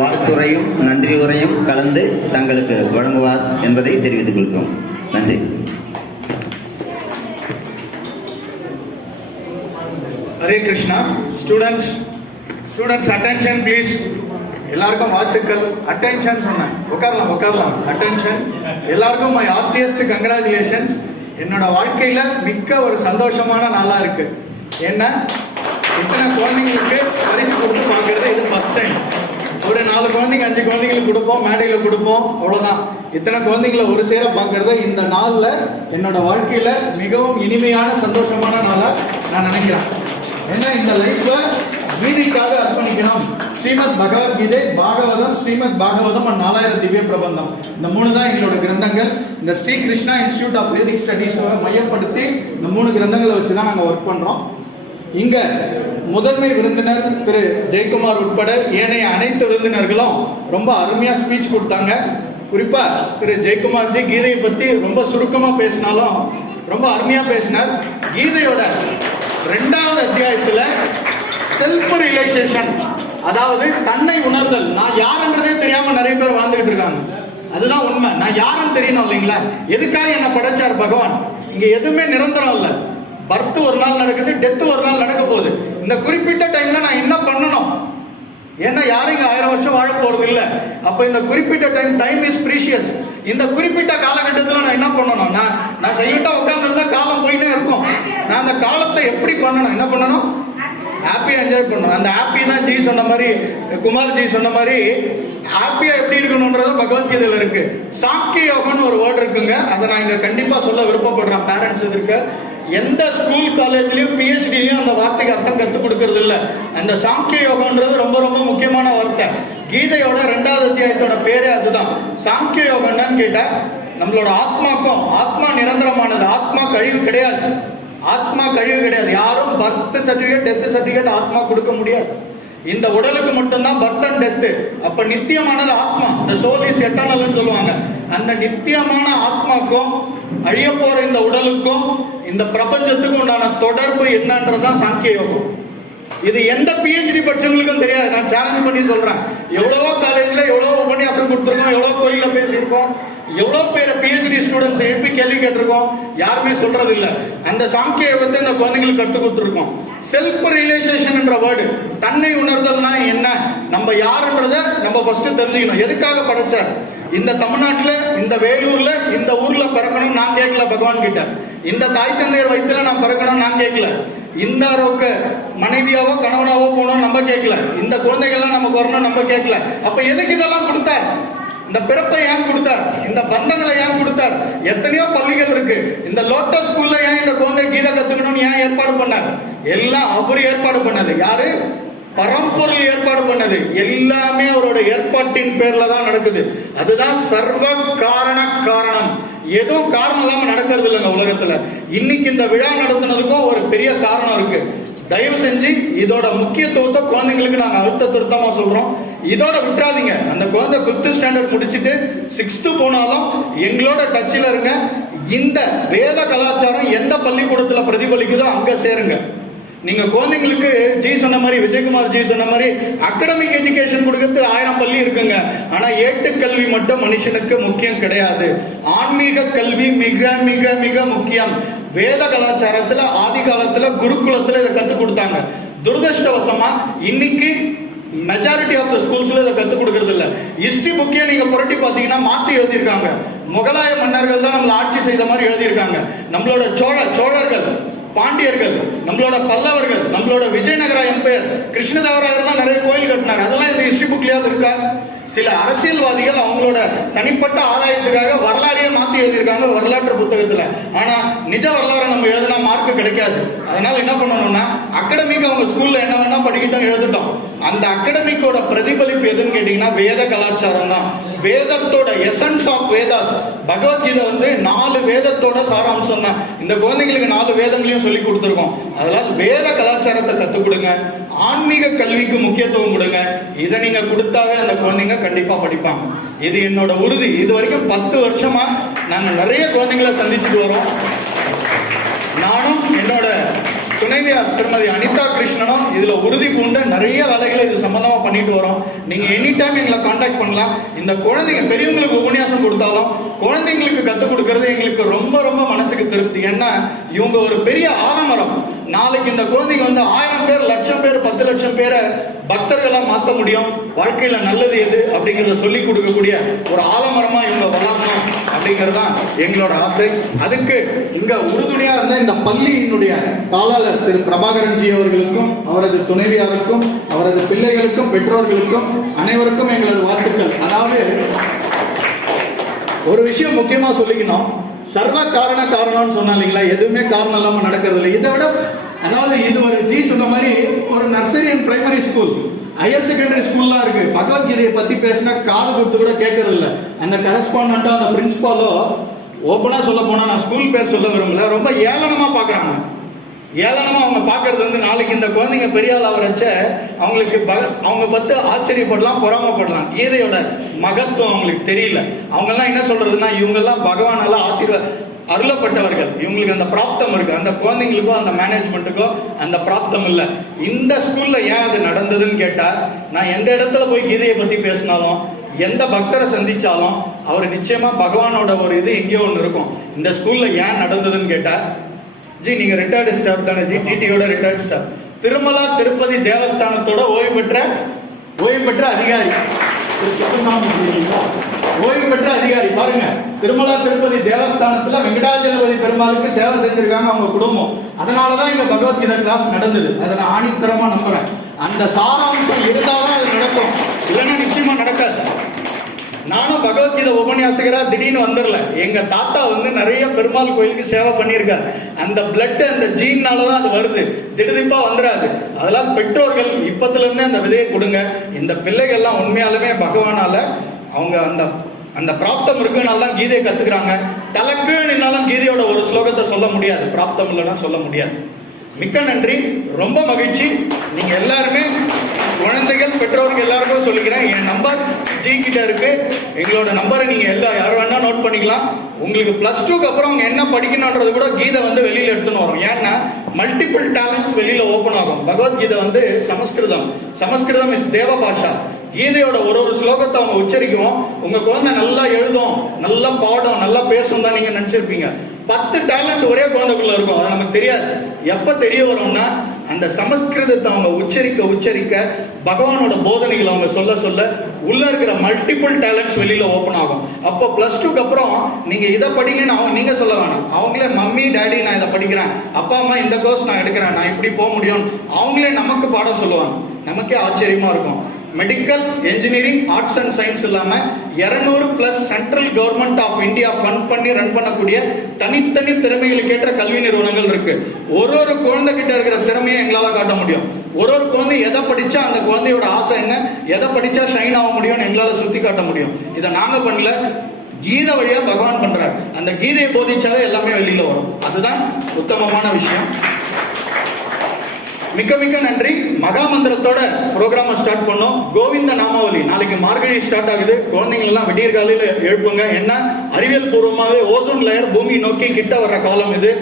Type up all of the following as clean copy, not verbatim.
வாழ்த்துறையும் நன்றி உரையும் கலந்து தங்களுக்கு வழங்குவார் என்பதை தெரிவித்துக் கொள்கிறோம். நன்றி. Hare Krishna. Students attention please. எல்லாருக்கும் வாழ்த்துக்கள். அட்டென்ஷன் சொன்னேன். உட்காரலாம். அட்டென்ஷன். எல்லாருக்கும் மை ஹார்ட்டியஸ்ட் கங்க்ராச்சுலேஷன்ஸ். என்னோட வாழ்க்கையில மிக்க ஒரு சந்தோஷமான நாளா இருக்கு. ஏன்னா இத்தனை குழந்தைங்களுக்கு பரிசு கொடுத்து பார்க்கறது இது ஃபர்ஸ்ட் டைம். ஒரு 4 குழந்தைங்க 5 குழந்தைங்களுக்கு கொடுப்போம், மேடையில் கொடுப்போம், அவ்வளோதான். இத்தனை குழந்தைங்களை ஒரு சேர பார்க்கறது இந்த நாளில் என்னோட வாழ்க்கையில மிகவும் இனிமையான சந்தோஷமான நாளா நான் நினைக்கிறேன். ஏன்னா இந்த லைஃப்ல கீதைக்காக அர்ப்பணிக்கணும். ஸ்ரீமத் பகவத்கீதை, பாகவதம், ஸ்ரீமத் பாகவதம், 4000 திவ்ய பிரபந்தம், இந்த 3 தான் எங்களோட கிரந்தங்கள். இந்த ஸ்ரீ கிருஷ்ணா இன்ஸ்டிடியூட் ஆஃப் வேதிக் ஸ்டடீஸோட மையப்படுத்தி இந்த 3 கிரந்தங்களை வச்சு தான் நாங்கள் ஒர்க் பண்றோம். இங்க முதன்மை விருந்தினர் திரு ஜெயக்குமார் உட்பட ஏனைய அனைத்து விருந்தினர்களும் ரொம்ப அருமையா ஸ்பீச் கொடுத்தாங்க. குறிப்பா திரு ஜெயக்குமார் ஜி கீதையை பத்தி ரொம்ப சுருக்கமா பேசினாலும் ரொம்ப அருமையா பேசினார். கீதையோட 2வது அத்தியாயத்துல செல்ஃப் ரியலைசேஷன், அதாவது தன்னை உணர்தல். நான் யாருன்றதே தெரியாம நிறைய பேர் வாழ்ந்துகிட்டு இருக்காங்க. அதுதான் உண்மை. நான் யாருன்னு தெரியணும் இல்லைங்களா? எதுக்காக என்ன படைச்சார் பகவான்? இங்க எதுவுமே நிரந்தரம் இல்லை. பர்த் ஒரு நாள் நடக்குது, டெத் ஒரு நாள் நடக்க போகுது. இந்த குறிப்பிட்ட டைம்ல நான் என்ன பண்ணணும்? ஏன்னா யாரும் இங்க 1000 வருஷம் வாழ போறது இல்ல. அப்ப இந்த குறிப்பிட்ட டைம் இஸ் ப்ரீஷியஸ். இந்த குறிப்பிட்ட காலகட்டத்தில் நான் என்ன பண்ணணும்? நான் சைலண்டா உட்கார்ந்து காலம் போயிட்டே இருக்கும். நான் அந்த காலத்தை எப்படி பண்ணணும்? என்ன பண்ணணும்? ஹாப்பியா என்ஜாய் பண்ணணும். அந்த ஹாப்பி தான் ஜி சொன்ன மாதிரி, குமார் ஜி சொன்ன மாதிரி ஹாப்பியா எப்படி இருக்கணும்ன்றது பகவத்கீதையில இருக்கு. சாங்கிய யோகம்னு ஒரு வேர்டு இருக்குங்க. அதை நான் இங்க கண்டிப்பா சொல்ல விருப்பப்படுறேன். பேரண்ட்ஸ் இருக்கு, எந்த ஸ்கூல் காலேஜ்லயும் பிஹெச்டிலயும் அந்த வார்த்தைக்கு அர்த்தம் கற்றுக் கொடுக்கறது இல்ல. அந்த சாங்கிய யோகம்ன்றது ரொம்ப ரொம்ப முக்கியமான வார்த்தை. கீதையோட 2வது அத்தியாயத்தோட பேரே அதுதான். சாங்கிய யோகம்னு கேட்டா நம்மளோட ஆத்மாக்கும், ஆத்மா நிரந்தரமானது, ஆத்மா கழிவு கிடையாது. ஆத்மா கழிவு கிடையாது. யாரும் பர்த் சர்டிபிகேட், டெத் சர்டிபிகேட் ஆத்மா கொடுக்க முடியாது. இந்த உடலுக்கு மட்டும்தான் பர்த் அண்ட் டெத். அப்ப நித்தியமானது ஆத்மா. the soul is eternal ன்னு சொல்லுவாங்க. அந்த நித்தியமான ஆத்மாக்கும் அழிய போற இந்த உடலுக்கும் இந்த பிரபஞ்சத்துக்கும் உண்டான தொடர்பு என்னன்றதுதான் சாங்கிய யோகம். இது எந்த பிஹெச்டி படிச்சவங்களுக்கும் தெரியாது. நான் சேலஞ்ச் பண்ணி சொல்றேன். எவ்வளவோ காலேஜ்ல எவ்வளவோ உபன்யாசம் கொடுத்துருக்கோம், எவ்வளவு கோயில்ல பேசியிருக்கோம், எவ்வளவு பேர் பிஹெச்டி ஸ்டூடெண்ட்ஸ் எழுப்பி கேள்வி கேட்டிருக்கோம். யாருமே சொல்றது இல்ல. அந்த சாங்கிய யோகத்தை இந்த குழந்தைங்களுக்கு கற்றுக் கொடுத்துருக்கோம். செல்ஃப் ரியலைசேஷன் என்ற வேர்டு, தன்னை உணர்தல்னா என்ன, நம்ம யாருன்றத நம்ம ஃபர்ஸ்ட் தெரிஞ்சுக்கணும். எதுக்காக படைச்சார்? இந்த தமிழ்நாட்டுல, இந்த வேலூர்ல, இந்த ஊர்ல பிறக்கணும் நான் கேட்கல பகவான் கிட்ட. இந்த தாய் தந்தையர் வயிற்றுல நான் பிறக்கணும் நான் கேட்கல. இந்த அளவுக்கு மனைவியாவோ கணவனாவோ போகணும் நம்ம கேட்கல. இந்த குழந்தைகள்லாம் நமக்கு வரணும் நம்ம கேட்கல. அப்ப எதுக்கு இதெல்லாம் கொடுத்தார்? இந்த பிறப்பை ஏன் கொடுத்தார்? இந்த பந்தங்களை ஏன் கொடுத்தார்? எத்தனையோ பள்ளிகள் இருக்கு. இந்த லோட்டஸ் ஸ்கூல்ல ஏன் இந்த குழந்தை கீதை கத்துக்கணும்னு ஏன் ஏற்பாடு பண்ணார்? எல்லாம் அவரு ஏற்பாடு பண்ணது. யாரு? பரம்பொருள் ஏற்பாடு பண்ணது. எல்லாமே அவரோட ஏற்பாட்டின் பேர்ல தான் நடக்குது. அதுதான் சர்வ காரண காரணம். எதுவும் காரணம் இல்லாம நடக்கிறது இல்லைங்க உலகத்துல. இன்னைக்கு இந்த விழா நடத்துனதுக்கும் ஒரு பெரிய காரணம் இருக்கு. தயவு செஞ்சு இதோட முக்கியத்துவத்தை குழந்தைங்களுக்கு நாங்க அழுத்த திருத்தமா சொல்றோம். இதோட விட்டுறாதீங்க. அந்த குழந்தை 5th ஸ்டாண்டர்ட் முடிச்சுட்டு 6th போனாலும் எங்களோட டச்சில் இருங்க. இந்த வேத கலாச்சாரம் எந்த பள்ளிக்கூடத்துல பிரதிபலிக்குதோ அங்க சேருங்க. நீங்க குழந்தைங்களுக்கு ஜி சொன்ன மாதிரி, விஜயகுமார் ஜி சொன்ன மாதிரி அகடமிக் எஜுகேஷன் கொடுக்கறது 1000 பள்ளி இருக்குங்க. ஆனா ஏட்டுக்கல்வி மட்டும் மனுஷனுக்கு முக்கியம் கிடையாது. ஆன்மீக கல்வி மிக மிக மிக முக்கியம். வேத கலாச்சாரத்துல ஆதி காலத்துல குருகுலத்துல இதை கத்துக் கொடுத்தாங்க. துரதிருஷ்டவசமா இன்னைக்கு மெஜாரிட்டி ஆஃப் த ஸ்கூல்ஸ்ல இதை கத்துக் கொடுக்கறது இல்ல. ஹிஸ்டரி புக்கே நீங்க புரட்டி பாத்தீங்கன்னா மாத்தி எழுதியிருக்காங்க. முகலாய மன்னர்கள் தான் நம்மள ஆட்சி செய்த மாதிரி எழுதியிருக்காங்க. நம்மளோட சோழர்கள், பாண்டியர்கள், நம்மளோட பல்லவர்கள், நம்மளோட விஜயநகர எம்பையர், கிருஷ்ணதேவராயர் தான் நிறைய கோயில் கட்டினாங்க. அதெல்லாம் இந்த ஹிஸ்டரி புக்லயாவது இருக்கா? சில அரசியல்வாதிகள் அவங்களோட தனிப்பட்ட ஆராயத்துக்காக வரலாறையே மாத்தி எழுதியிருக்காங்க வரலாற்று புத்தகத்துல. ஆனா நிஜ வரலாறு நம்ம எழுதினா மார்க் கிடைக்காது. அதனால என்ன பண்ணணும்னா அகடமிக் அவங்க ஸ்கூல்ல என்ன வேணா படிக்கிட்டோம் எழுதிட்டோம். அந்த அகடமிக்கோட பிரதிபலிப்பு எதுன்னு கேட்டீங்கன்னா வேத கலாச்சாரம் தான். வேதத்தோட எசன்ஸ் ஆஃப் வேதாஸ். பகவத்கீதை 4 வேதத்தோட சாராம்சம் தான். இந்த குழந்தைங்களுக்கு 4 வேதங்களையும் சொல்லி கொடுத்துருக்கோம். அதனால வேத கலாச்சாரத்தை கத்துக் கொடுங்க. ஆன்மீக கல்விக்கு முக்கியத்துவம் கொடுங்க. இதை நீங்க கொடுத்தாவே அந்த குழந்தைங்க கண்டிப்பா படிப்பாங்க. இது என்னோட உறுதி. இது வரைக்கும் 10 வருஷமா நாங்க நிறைய குழந்தைங்களை சந்திச்சுட்டு வரோம். நானும் என்னோட துணை துணைவியார் திருமதி அனிதா கிருஷ்ணனும் இதுல உறுதி பூண்டு நிறைய வேலைகளை இது சம்பந்தமா பண்ணிட்டு வரோம். நீங்க எனி டைம் எங்களை கான்டாக்ட் பண்ணலாம். இந்த குழந்தைங்க பெரியவங்களுக்கு உபன்யாசம் கொடுத்தாலும் குழந்தைங்களுக்கு கத்துக் கொடுக்கறது எங்களுக்கு ரொம்ப ரொம்ப மனசுக்கு திருப்தி. ஏன்னா இவங்க ஒரு பெரிய ஆலமரம். நாளைக்கு இந்த குழந்தைங்க வந்து 1000 பேர், 1,00,000 பேர், 10 லட்சம் பேரை பக்தர்களா மாற்ற முடியும். வாழ்க்கையில நல்லது எது அப்படிங்கறத சொல்லி கொடுக்கக்கூடிய ஒரு ஆலமரமா இவங்க வளரணும் அப்படிங்கிறது தான் எங்களோட ஆசை. அதுக்கு இங்க உறுதுணையா இருந்த இந்த பள்ளியினுடைய தாளாளர் திரு பிரபாகரன் ஜி அவர்களுக்கும் அவரது துணைவியாருக்கும் அவரது பிள்ளைகளுக்கும் பெற்றோர்களுக்கும் அனைவருக்கும் எங்களது வாழ்த்துக்கள். அதாவது ஒரு விஷயம் முக்கியமா சொல்லிக்கணும், சர்வ காரணம்னு சொன்னா இல்லைங்களா, எதுவுமே காரணம் இல்லாம நடக்கிறது இல்லை. இதை விட அதாவது இது ஒரு ஜி சொன்ன மாதிரி ஒரு nursery and primary school, higher secondary ஸ்கூல்லாம் இருக்கு. பகவத்கீதையை பத்தி பேசினா காது கொடுத்து கூட கேட்கறது இல்லை. அந்த கரஸ்பாண்டா அந்த பிரின்சிபாலோ ஓப்பனா சொல்ல போனா, நான் ஸ்கூல் பேர் சொல்ல விரும்பல, ரொம்ப ஏளனமா பாக்குறாங்க. ஏளனமா அவங்க பாக்குறது வந்து நாளைக்கு இந்த குழந்தைங்க பெரிய ஆள் அவரச்ச அவங்களுக்கு அவங்க பத்தி ஆச்சரியப்படலாம், பொறாமப்படலாம். கீதையோட மகத்துவம் அவங்களுக்கு தெரியல. அவங்க எல்லாம் என்ன சொல்றதுன்னா, இவங்க எல்லாம் பகவானால அருளப்பட்டவர்கள், இவங்களுக்கு அந்த பிராப்தம் இருக்கு. அந்த குழந்தைங்களுக்கோ அந்த மேனேஜ்மெண்ட்டுக்கோ அந்த பிராப்தம் இல்லை. இந்த ஸ்கூல்ல ஏன் அது நடந்ததுன்னு கேட்டா, நான் எந்த இடத்துல போய் கீதையை பத்தி பேசினாலும் எந்த பக்தரை சந்திச்சாலும் அவர் நிச்சயமா பகவானோட ஒரு இது எங்கேயோ ஒன்று இருக்கும். இந்த ஸ்கூல்ல ஏன் நடந்ததுன்னு கேட்டா, ஜி நீங்க ரிட்டையர்டு ஸ்டாஃப் தானே ஜி, டிடியோட ரிட்டையர்டு ஸ்டாஃப், திருமலா திருப்பதி தேவஸ்தானத்தோட ஓய்வு பெற்ற அதிகாரி, ஓய்வு பெற்ற அதிகாரி. பாருங்க, திருமலா திருப்பதி தேவஸ்தானத்துல வெங்கடாஜலபதி பெருமாளுக்கு சேவை செஞ்சிருக்காங்க அவங்க குடும்பம். அதனாலதான் இங்க பகவத்கீதை கிளாஸ் நடந்தது. அதை நான் ஆணித்தரமா நம்புறேன். அந்த சாராம்சம் இருந்தாலும் அது நடக்கும், இல்லைன்னா நிச்சயமா நடக்காது. நானும் பகவத்கீதை உபன்யாசகரா திடீர்னு வந்துடல. எங்க தாத்தா வந்து நிறைய பெருமாள் கோயிலுக்கு சேவை பண்ணியிருக்காரு. அந்த பிளட் அந்த ஜீன்னாலதான் அது வருது, திடுதிப்பா வந்துடாது. அதெல்லாம் பெற்றோர்கள் இப்பத்துல இருந்தே அந்த விதையை கொடுங்க. இந்த பிள்ளைகள்லாம் உண்மையாலுமே பகவானால அவங்க அந்த பிராப்தம் இருக்குனால தான் கீதையை கத்துக்கிறாங்க. தலக்குனாலும் கீதையோட ஒரு ஸ்லோகத்தை சொல்ல முடியாது, பிராப்தம் இல்லைன்னா சொல்ல முடியாது. மிக்க நன்றி, ரொம்ப மகிழ்ச்சி. நீங்க எல்லாருமே குழந்தைகள் பெற்றோர்கள் எல்லாருக்கும் சொல்லிக்கிறேன், என் நம்பர் ஜி கிட்ட இருக்கு. எங்களோட நம்பரை நீங்க யார் வேணா நோட் பண்ணிக்கலாம். உங்களுக்கு +2க்கு அப்புறம் அவங்க என்ன படிக்கணும்ன்றது கூட கீதை வந்து வெளியில எடுத்துன்னு வரும். ஏன்னா மல்டிபிள் டேலண்ட்ஸ் வெளியில ஓபன் ஆகும். பகவத்கீதை வந்து சமஸ்கிருதம் இஸ் தேவ பாஷா. கீதையோட ஒரு ஸ்லோகத்தை அவங்க உச்சரிக்கும். உங்க குழந்தை நல்லா எழுதும், நல்லா பாடும், நல்லா பேசும் தான் நீங்க நினைச்சிருப்பீங்க. 10 டேலண்ட் ஒரே குழந்தைக்குள்ள இருக்கும். அது நமக்கு தெரியாது. எப்ப தெரிய வரும்னா, அந்த சமஸ்கிருதத்தை அவங்க உச்சரிக்க பகவானோட போதனைகள் அவங்க சொல்ல உள்ள இருக்கிற மல்டிபிள் டேலண்ட்ஸ் வெளியில ஓபன் ஆகும். அப்போ +2க்கு அப்புறம் நீங்க இதை படிங்கன்னு நீங்க சொல்ல வேணாம். அவங்களே மம்மி டாடி நான் இதை படிக்கிறேன், அப்பா அம்மா இந்த கோர்ஸ் நான் எடுக்கிறேன், நான் இப்படி போக முடியும், அவங்களே நமக்கு பாடம் சொல்லுவாங்க. நமக்கே ஆச்சரியமா இருக்கும். Medical, engineering, arts and science இல்லாம 200+ central government of India fund பண்ணி ரன் பண்ணக்கூடிய தனித்தனி திறமைகளுக்கு ஏற்ற கல்வி நிறுவனங்கள் இருக்கு. ஒரு குழந்தை கிட்ட இருக்கிற திறமையை எங்களால காட்ட முடியும். ஒரு குழந்தை எதை படிச்சா அந்த குழந்தையோட ஆசை என்ன, எதை படிச்சா ஷைன் ஆக முடியும்னு எங்களால சுத்தி காட்ட முடியும். இதை நாங்க பண்ணல, கீதை வழியா பகவான் பண்றாரு. அந்த கீதையை போதிச்சாலே எல்லாமே வெளியில வரும். அதுதான் உத்தமமான விஷயம். மிக்க மிக்க நன்றி. மகாமந்திரத்தோட ப்ரோக்ராம ஸ்டார்ட் பண்ணோம். கோவிந்த நாமாவளி நாளைக்கு மார்கழி ஸ்டார்ட் ஆகுது. குழந்தைங்க எல்லாம் விடியற் காலையில எழுப்புங்க. என்ன அறிவியல் பூர்வமாவே ஓசோன் லேயர் பூமி நோக்கி கிட்ட வர்ற காலம் இது.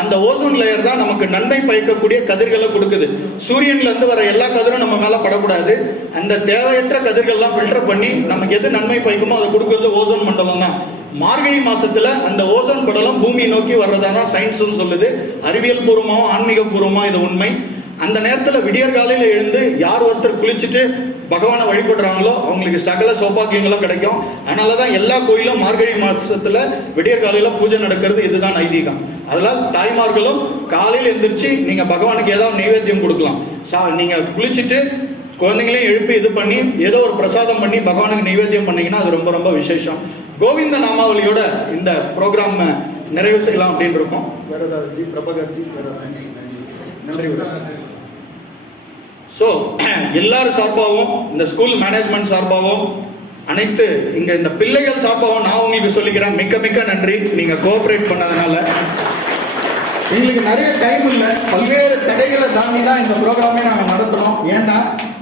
அந்த ஓசோன் லேயர் தான் நமக்கு நன்மை பயக்கக்கூடிய கதிர்களை கொடுக்குது. சூரியன்ல இருந்து வர எல்லா கதிரும் நம்ம மேல படக்கூடாது. அந்த தேவையற்ற கதிர்கள்லாம் ஃபில்டர் பண்ணி நமக்கு எது நன்மை பயக்குமோ அதை கொடுக்கறது ஓசோன் மண்டலம் தான். மார்கழி மாசத்துல அந்த ஓசோன் படலம் பூமி நோக்கி வர்றதான சயின்ஸ் சொல்லுது. அறிவியல் பூர்வமாவும் ஆன்மீக பூர்வமா இது உண்மை. அந்த நேரத்துல விடியற் காலையில எழுந்து யார் ஒருத்தர் குளிச்சுட்டு பகவானை வழிபடுறாங்களோ அவங்களுக்கு சகல சௌபாகியங்களும் கிடைக்கும். அதனாலதான் எல்லா கோயிலும் மார்கழி மாசத்துல விடியற் காலையில பூஜை நடக்கிறது. இதுதான் ஐதீகம். அதனால தாய்மார்களும் காலையில எந்திரிச்சு நீங்க பகவானுக்கு ஏதாவது நைவேத்தியம் கொடுக்கலாம். நீங்க குளிச்சுட்டு குழந்தைங்களையும் எழுப்பி இது பண்ணி ஏதோ ஒரு பிரசாதம் பண்ணி பகவானுக்கு நைவேத்தியம் பண்ணீங்கன்னா அது ரொம்ப ரொம்ப விசேஷம். கோவிந்த நாமாவளியோட இந்த ப்ரோக்ராம் நிறைவு செய்யலாம் அப்படின்னு இருக்கோம். வேற ஏதாவது பிரபகர்ஜி நன்றி. சோ எல்லாரும் சார்பாகவும் இந்த ஸ்கூல் மேனேஜ்மெண்ட் சார்பாகவும் அனைத்து இங்க இந்த பிள்ளைகள் சார்பாகவும் நான் உங்களுக்கு சொல்லிக்கிறேன், மிக்க மிக்க நன்றி. நீங்க கோஆபரேட் பண்ணதுனால. எங்களுக்கு நிறைய டைம் இல்லை, பல்வேறு தடைகளை தாண்டி தான் இந்த ப்ரோக்ராமே நாங்கள் நடத்தணும். ஏன்னா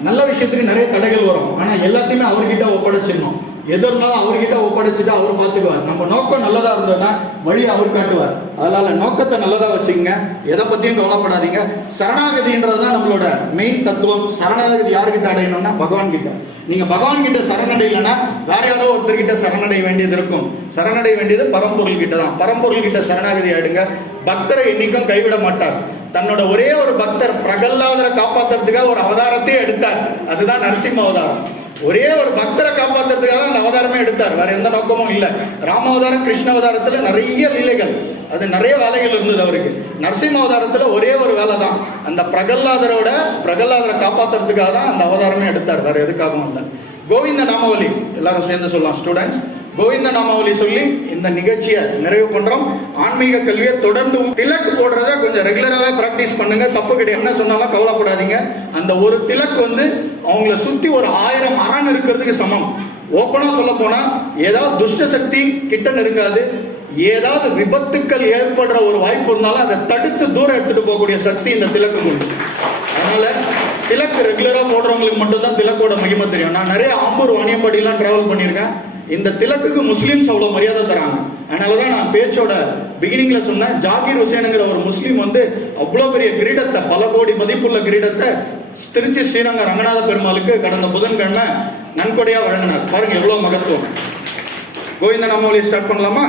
நல்ல விஷயத்துக்கு நிறைய தடைகள் வரும், ஆனால் எல்லாத்தையுமே அவர்கிட்ட ஒப்படைச்சிடணும். எது இருந்தாலும் அவர்கிட்ட ஒப்படைச்சிட்டு அவர் பார்த்துக்குவார். நம்ம நோக்கம் நல்லதா இருந்தோம்னா வழி அவர் காட்டுவார். அதனால நோக்கத்தை நல்லதா வச்சுங்க, எதை பத்தியும் கவலைப்படாதீங்க. சரணாகதின்றதுதான் நம்மளோட மெயின் தத்துவம். சரணாகதி யாருக்கிட்ட அடையணும்னா பகவான் கிட்ட. நீங்க பகவான் கிட்ட சரணடையிலன்னா வேற யாரோ ஒருத்தர்கிட்ட சரணடைய வேண்டியது இருக்கும். சரணடைய வேண்டியது பரம்பொருள் கிட்ட தான். பரம்பொருள் கிட்ட சரணாகதி ஆயிடுங்க. பக்தரை என்னைக்கும் கைவிட மாட்டார். தன்னோட ஒரே ஒரு பக்தர் பிரகல்லாதரை காப்பாத்துறதுக்காக ஒரு அவதாரத்தையே எடுத்தார். அதுதான் நரசிம்ம அவதாரம். ஒரே ஒரு பக்தரை காப்பாத்துறதுக்காக அந்த அவதாரமே எடுத்தார். வேற எந்த நோக்கமும் இல்ல. ராம அவதாரம், கிருஷ்ண அவதாரத்துல நிறைய லீலைகள், அது நிறைய வேலைகள் இருந்தது அவருக்கு. நரசிம்ம அவதாரத்துல ஒரே ஒரு வேலை தான், அந்த பிரகல்லாதரை காப்பாத்துறதுக்காக தான் அந்த அவதாரமே எடுத்தார். வேற எதுக்காகவும் இல்லை. கோவிந்த நாமாவளி எல்லாரும் சேர்ந்து சொல்லலாம் ஸ்டூடெண்ட்ஸ். கோவிந்த நாமாவளி சொல்லி இந்த நிகழ்ச்சியை நிறைவு பண்றோம். ஆன்மீக கல்வியை தொடர்ந்து திலக்கு போடுறத கொஞ்சம் ரெகுலராகவே பிராக்டிஸ் பண்ணுங்க. தப்பு கிடையாது. என்ன சொன்னாலும் கவலைப்படாதீங்க. அந்த ஒரு திலக்கு அவங்கள சுத்தி ஒரு 1000 அரண் இருக்கிறதுக்கு சமம். ஓப்பனா சொல்ல போனா ஏதாவது துஷ்ட சக்தி கிட்ட இருக்காது. ஏதாவது விபத்துக்கள் ஏற்படுற ஒரு வாய்ப்பு இருந்தாலும் அதை தடுத்து தூரம் எடுத்துட்டு போகக்கூடிய சக்தி இந்த திலக்கு உண்டு. அதனால திலக்கு ரெகுலரா போடுறவங்களுக்கு மட்டும்தான் திலக்கோட மகிமை தெரியும். நான் நிறைய ஆம்பூர் வாணியம்பாடி எல்லாம் டிராவல் பண்ணியிருக்கேன். இந்த திலக்குக்கு முஸ்லிம்ஸ் அவ்வளவு மரியாதை தராங்க. அதனாலதான் நான் பேச்சோட பிகினிங்ல சொன்னேன், ஜாகிர் ஹுசேனுங்கிற ஒரு முஸ்லீம் அவ்வளவு பெரிய கிரீடத்தை, பல கோடி மதிப்புள்ள கிரீடத்தை திருச்சி ஸ்ரீரங்க ரங்கநாத பெருமாளுக்கு கடந்த புதன்கிழமை நன்கொடையா வழங்கினார். பாருங்க எவ்வளவு மகத்துவம். கோவிந்த நாமாவளி ஸ்டார்ட் பண்ணலாமா?